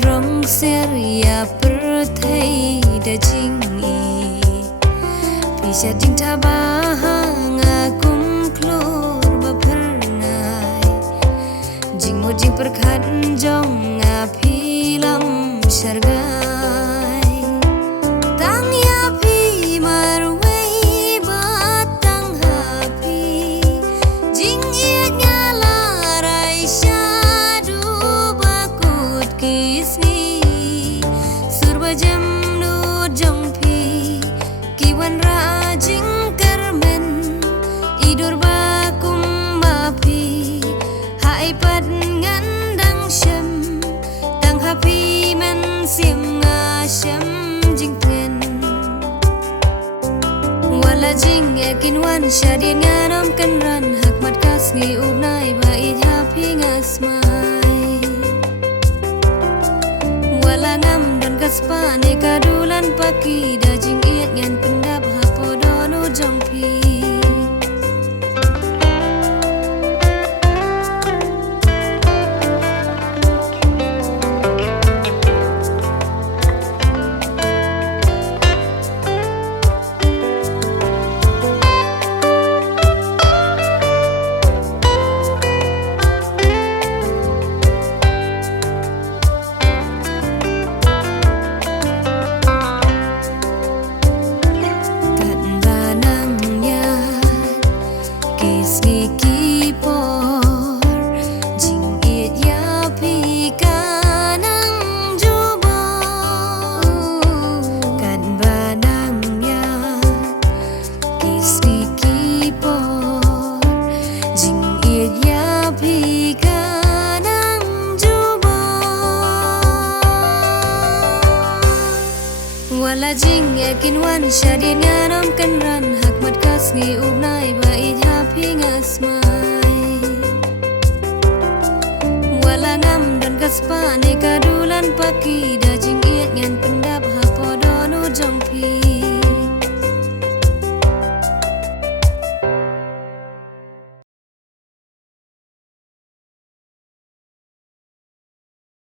drong seria perthai da jingi Pisha jing tabahang akum klor baperngai Jing mo jing perkhat jong apilam syargai Tang ya pi marwai batang hapi Jing ia ngalarai syadu bakut kisni Surba jam nur jong pi Phiwanrah jingkyrmen idur bakum mapi hai pat ngandang syam tang hapi men sim ngasham jingpen wala jing yakin wan syadin nganom kenran hakmat kasni ubnai bait hapi ngasmai wala ngam dan kaspane kadulan paki da jing iat ngan pendap hapodono jongpi wala jing yakin wan syadin nganom kenran hakmat kasni ubnai bait hapi ngasmai wala ngam dan kaspane kadulan paki